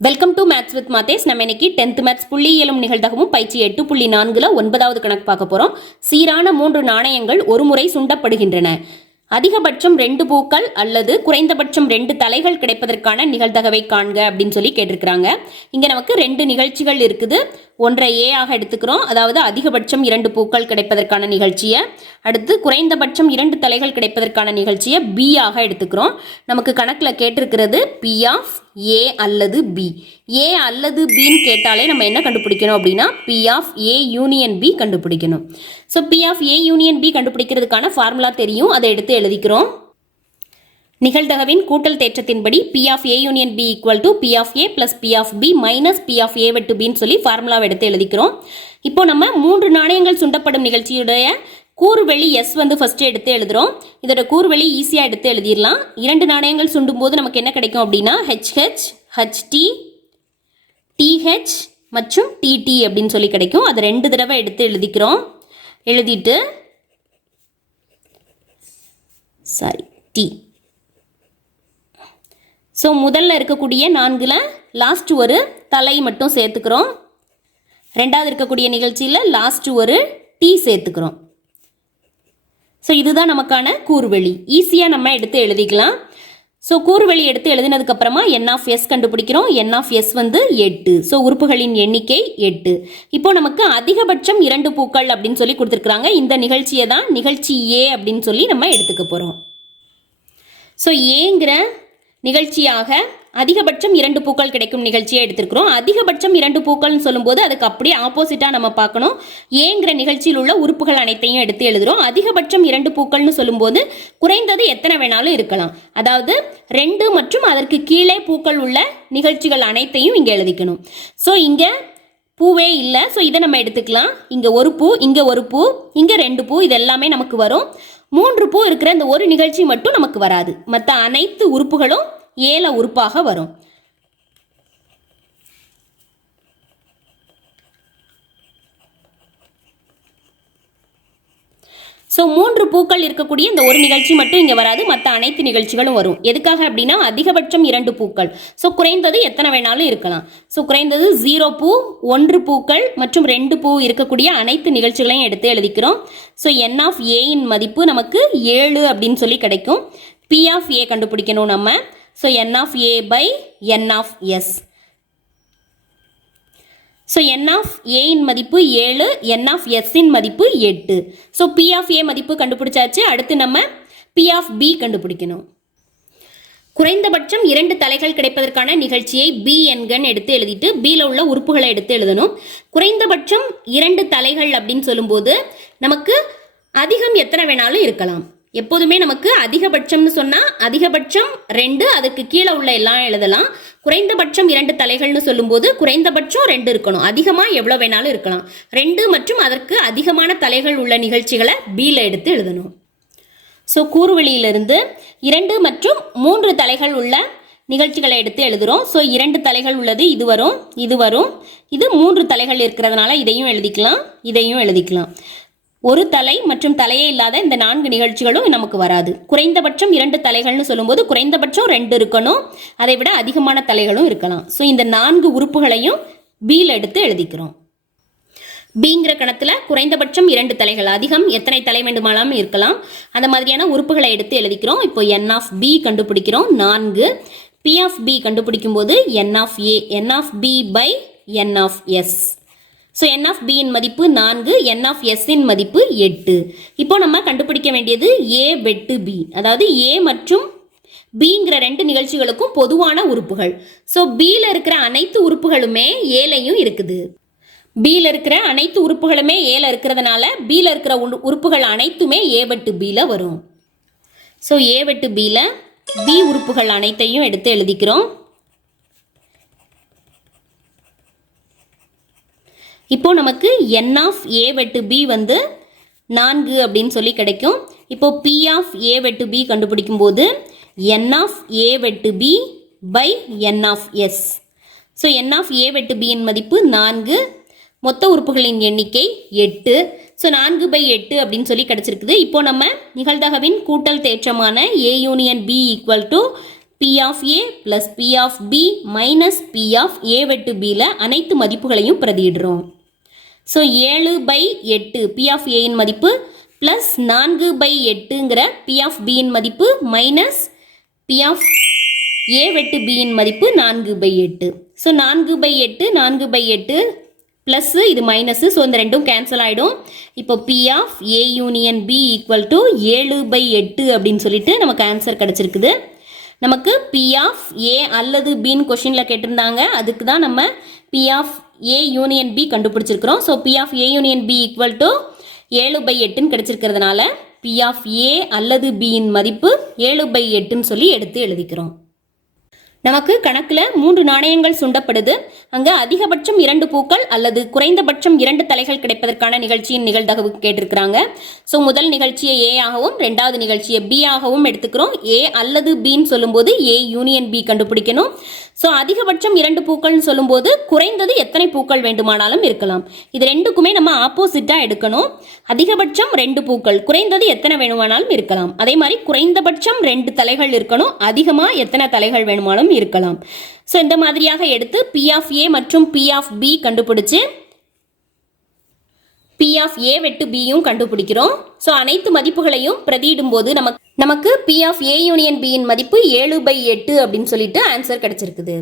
Welcome to maths with Mathes நம்ம இன்னைக்கு tenth maths புள்ளியியலும் நிகழ்தகவும் பயிற்சி எட்டு புள்ளி நான்குல ஒன்பதாவது கணக்கு பார்க்க போறோம். சீரான மூன்று நாணயங்கள் ஒரு முறை சுண்டப்படுகின்றன. அதிகபட்சம் ரெண்டு பூக்கள் அல்லது குறைந்தபட்சம் ரெண்டு தலைகள் கிடைப்பதற்கான நிகழ்தகவை காண்க அப்படின்னு சொல்லி கேட்டிருக்கிறாங்க. இங்க நமக்கு ரெண்டு நிகழ்ச்சிகள் இருக்குது. ஒன்றை ஏ ஆக எடுத்துக்கிறோம். அதாவது அதிகபட்சம் இரண்டு பூக்கள் கிடைப்பதற்கான நிகழ்ச்சியை. அடுத்து குறைந்தபட்சம் இரண்டு தலைகள் கிடைப்பதற்கான நிகழ்ச்சியை பி ஆக எடுத்துக்கிறோம். நமக்கு கணக்கில் கேட்டிருக்கிறது பி ஆஃப் ஏ அல்லது பி ஏ அல்லது பின்னு கேட்டாலே நம்ம என்ன கண்டுபிடிக்கணும் அப்படின்னா P of A union B கண்டுபிடிக்கணும். So P of A union B கண்டுபிடிக்கிறதுக்கான formula தெரியும். அதை எடுத்து எழுதிக்கிறோம். நிகழ்தகவின் கூட்டல் தேற்றத்தின்படி P of A union B equal to P of A plus P of B minus P of A வெட்டு பின்னு சொல்லி ஃபார்முலாவை எடுத்து எழுதிக்கிறோம். இப்போ நம்ம மூன்று நாணயங்கள் சுண்டப்படும் நிகழ்ச்சியுடைய கூறுவெளி எஸ் வந்து ஃபர்ஸ்ட் எடுத்து எழுதுறோம். இதோட கூறுவெளி ஈஸியாக எடுத்து எழுதிடலாம். இரண்டு நாணயங்கள் சுண்டும் போது நமக்கு என்ன கிடைக்கும் அப்படின்னா ஹெச்ஹெச் ஹச்டி டிஹெச் மற்றும் டிடி அப்படின்னு சொல்லி கிடைக்கும். அதை ரெண்டு தடவை எடுத்து எழுதிக்கிறோம். எழுதிட்டு சாரி டி ஸோ முதல்ல இருக்கக்கூடிய நான்கில் லாஸ்ட் ஒரு தலை மட்டும் சேர்த்துக்கிறோம். ரெண்டாவது இருக்கக்கூடிய நிகழ்ச்சியில் லாஸ்ட் ஒரு டி சேர்த்துக்கிறோம். ஸோ இதுதான் நமக்கான கூறுவெளி ஈஸியாக நம்ம எடுத்து எழுதிக்கலாம். ஸோ கூறுவெளி எடுத்து எழுதினதுக்கப்புறமா என் ஆஃப் எஸ் கண்டுபிடிக்கிறோம். என் ஆஃப் எஸ் வந்து எட்டு. ஸோ உறுப்புகளின் எண்ணிக்கை எட்டு. இப்போ நமக்கு அதிகபட்சம் இரண்டு பூக்கள் அப்படின்னு சொல்லி கொடுத்துருக்குறாங்க. இந்த நிகழ்ச்சியை தான் நிகழ்ச்சி ஏ அப்படின்னு சொல்லி நம்ம எடுத்துக்க போகிறோம் ஸோ ஏங்கிற நிகழ்ச்சியாக அதிகபட்சம் இரண்டு பூக்கள் கிடைக்கும் நிகழ்ச்சியை எடுத்திருக்கிறோம். அதிகபட்சம் இரண்டு பூக்கள்னு சொல்லும்போது அதுக்கு அப்படியே ஆப்போசிட்டாக நம்ம பார்க்கணும். ஏங்கிற நிகழ்ச்சியில் உள்ள உறுப்புகள் அனைத்தையும் எடுத்து எழுதுகிறோம் அதிகபட்சம் இரண்டு பூக்கள்னு சொல்லும்போது குறைந்தது எத்தனை வேணாலும் இருக்கலாம். அதாவது ரெண்டு மற்றும் அதற்கு கீழே பூக்கள் உள்ள நிகழ்ச்சிகள் அனைத்தையும் இங்கே எழுதிக்கணும். ஸோ இங்கே பூவே இல்லை. ஸோ இதை நம்ம எடுத்துக்கலாம். இங்கே ஒரு பூ இங்கே ஒரு பூ இங்கே ரெண்டு பூ இது எல்லாமே நமக்கு வரும். மூன்று பூ இருக்கிற இந்த ஒரு நிகழ்ச்சி மட்டும் நமக்கு வராது. மற்ற அனைத்து உறுப்புகளும் ஏல உறுப்பாக வரும். ஸோ மூன்று பூக்கள் இருக்கக்கூடிய இந்த ஒரு நிகழ்ச்சி மட்டும் இங்கே வராது. மற்ற அனைத்து நிகழ்ச்சிகளும் வரும். எதுக்காக அப்படின்னா அதிகபட்சம் இரண்டு பூக்கள். ஸோ குறைந்தது எத்தனை வேணாலும் இருக்கலாம். ஸோ குறைந்தது ஜீரோ பூ ஒன்று பூக்கள் மற்றும் ரெண்டு பூ இருக்கக்கூடிய அனைத்து நிகழ்ச்சிகளையும் எடுத்து எழுதிக்கிறோம். ஸோ என் ஆஃப் ஏயின் மதிப்பு நமக்கு ஏழு அப்படின்னு சொல்லி கிடைக்கும். பி ஆஃப் ஏ கண்டுபிடிக்கணும் நம்ம. So N of A by N of S so N of ஏயின் மதிப்பு ஏழு என் ஆஃப் எஸ்ஸின் மதிப்பு எட்டு. ஸோ பி ஆஃப் ஏ மதிப்பு கண்டுபிடிச்சாச்சு. அடுத்து நம்ம பி ஆஃப் பி கண்டுபிடிக்கணும். குறைந்தபட்சம் இரண்டு தலைகள் கிடைப்பதற்கான நிகழ்ச்சியை பி என்கன்னு எடுத்து எழுதிட்டு பியில் உள்ள உறுப்புகளை எடுத்து எழுதணும். குறைந்தபட்சம் இரண்டு தலைகள் அப்படின்னு சொல்லும்போது நமக்கு அதிகம் எத்தனை வேணாலும் இருக்கலாம். எப்போதுமே நமக்கு அதிகபட்சம்னு சொன்னா அதிகபட்சம் ரெண்டு அதுக்கு கீழே உள்ள எல்லாம் எழுதலாம். குறைந்தபட்சம் இரண்டு தலைகள்னு சொல்லும்போது குறைந்தபட்சம் ரெண்டு இருக்கணும். அதிகமாக எவ்வளோ வேணாலும் இருக்கலாம். ரெண்டு மற்றும் அதற்கு அதிகமான தலைகள் உள்ள நிகழ்ச்சிகளை பீல எடுத்து எழுதணும். ஸோ கூறுவெளியிலிருந்து இரண்டு மற்றும் மூன்று தலைகள் உள்ள நிகழ்ச்சிகளை எடுத்து எழுதுகிறோம் ஸோ இரண்டு தலைகள் உள்ளது இது வரும் இது வரும். இது மூன்று தலைகள் இருக்கிறதுனால இதையும் எழுதிக்கலாம் இதையும் எழுதிக்கலாம். ஒரு தலை மற்றும் தலையே இல்லாத இந்த நான்கு நிகழ்ச்சிகளும் நமக்கு வராது. குறைந்தபட்சம் இரண்டு தலைகள்னு சொல்லும்போது குறைந்தபட்சம் ரெண்டு இருக்கணும். அதை விட அதிகமான தலைகளும் இருக்கலாம். ஸோ இந்த நான்கு உறுப்புகளையும் பீல் எடுத்து எழுதிக்கிறோம். பிங்கிற கணத்தில் குறைந்தபட்சம் இரண்டு தலைகள். அதிகம் எத்தனை தலை வேண்டுமானாலும் இருக்கலாம். அந்த மாதிரியான உறுப்புகளை எடுத்து எழுதிக்கிறோம். இப்போ என் ஆஃப் பி கண்டுபிடிக்கிறோம். நான்கு. பி ஆஃப் பி கண்டுபிடிக்கும் போது N of A N of B by N of S so N of பியின் மதிப்பு நான்கு என் ஆஃப் எஸ்ஸின் மதிப்பு எட்டு. இப்போ நம்ம கண்டுபிடிக்க வேண்டியது ஏ வெட்டு பி அதாவது ஏ மற்றும் பிங்கிற ரெண்டு நிகழ்ச்சிகளுக்கும் பொதுவான உறுப்புகள். ஸோ பியில் இருக்கிற அனைத்து உறுப்புகளுமே ஏலையும் இருக்குது. பியில் இருக்கிற அனைத்து உறுப்புகளுமே ஏல இருக்கிறதுனால பியில் இருக்கிற உரு- உறுப்புகள் அனைத்துமே ஏ வெட்டு பியில் வரும். ஸோ ஏ வெட்டு பியில் பி உறுப்புகள் அனைத்தையும் எடுத்து எழுதிக்கிறோம். இப்போ நமக்கு என் ஆஃப் ஏ வெட்டு பி வந்து நான்கு அப்படின்னு சொல்லி கிடைக்கும். இப்போ பி ஆஃப் ஏ வெட்டு பி கண்டுபிடிக்கும் போது என் ஆஃப் ஏ வெட்டு B by N of S so N of A வெட்டு பியின் மதிப்பு நான்கு. மொத்த உறுப்புகளின் எண்ணிக்கை எட்டு. ஸோ நான்கு பை எட்டு அப்படின்னு சொல்லி கிடச்சிருக்குது. இப்போ நம்ம நிகழ்தகவின் கூட்டல் தேற்றமான A union B equal to P of A plus P of B minus P of A வெட்டு பியில் அனைத்து மதிப்புகளையும் பிரதியிடுறோம். ஸோ ஏழு பை எட்டு பி ஆஃப் ஏயின் மதிப்பு ப்ளஸ் நான்கு பை எட்டுங்கிற பி ஆஃப் பியின் மதிப்பு மைனஸ் பி ஆஃப் ஏ வெட்டு பியின் மதிப்பு நான்கு பை எட்டு. ஸோ நான்கு பை எட்டு நான்கு பை எட்டு ப்ளஸ்ஸு இது மைனஸு ஸோ இந்த ரெண்டும் கேன்சல் ஆகிடும் இப்போ P of A union B equal to ஏழு பை எட்டு அப்படின்னு சொல்லிட்டு நமக்கு ஆன்சர் கிடச்சிருக்குது. நமக்கு பி ஆஃப் ஏ அல்லது பின்னு கொஷினில் கேட்டிருந்தாங்க. அதுக்கு தான் நம்ம P of A union B கண்டுபிடிச்சிருக்கிறோம். So P of A union B equal to ஏழு பை எட்டுன்னு கிடச்சிருக்கிறதுனால பி ஆஃப் ஏ அல்லது பியின் மதிப்பு ஏழு பை எட்டுன்னு சொல்லி எடுத்து எழுதிக்கிறோம். நமக்கு கணக்கில் மூன்று நாணயங்கள் சுண்டப்படுது. அங்கே அதிகபட்சம் இரண்டு பூக்கள் அல்லது குறைந்தபட்சம் இரண்டு தலைகள் கிடைப்பதற்கான நிகழ்ச்சியின் நிகழ்தகவு கேட்டிருக்கிறாங்க. ஸோ முதல் நிகழ்ச்சியை ஏ ஆகவும் ரெண்டாவது நிகழ்ச்சியை பி ஆகவும் எடுத்துக்கிறோம். ஏ அல்லது பின்னு சொல்லும்போது ஏ யூனியன் பி கண்டுபிடிக்கணும். ஸோ அதிகபட்சம் இரண்டு பூக்கள்னு சொல்லும்போது குறைந்தது எத்தனை பூக்கள் வேண்டுமானாலும் இருக்கலாம். இது ரெண்டுக்குமே நம்ம ஆப்போசிட்டாக எடுக்கணும். அதிகபட்சம் ரெண்டு பூக்கள் குறைந்தது எத்தனை வேணுமானாலும் இருக்கலாம். அதே மாதிரி குறைந்தபட்சம் ரெண்டு தலைகள் இருக்கணும். அதிகமாக எத்தனை தலைகள் வேணுமானாலும் இருக்கலாம். ஸோ இந்த மாதிரியாக எடுத்து பி ஆஃப் ஏ மற்றும் பி ஆஃப் பி கண்டுபிடிச்சு பி ஆஃப் ஏ வெட்டு பியும் கண்டுபிடிக்கிறோம். ஸோ அனைத்து மதிப்புகளையும் பிரதியிடும் போது நமக்கு நமக்கு பி ஆஃப் ஏ யூனியன் பியின் மதிப்பு ஏழு பை எட்டு அப்படின்னு சொல்லிட்டு ஆன்சர் கிடைச்சிருக்குது.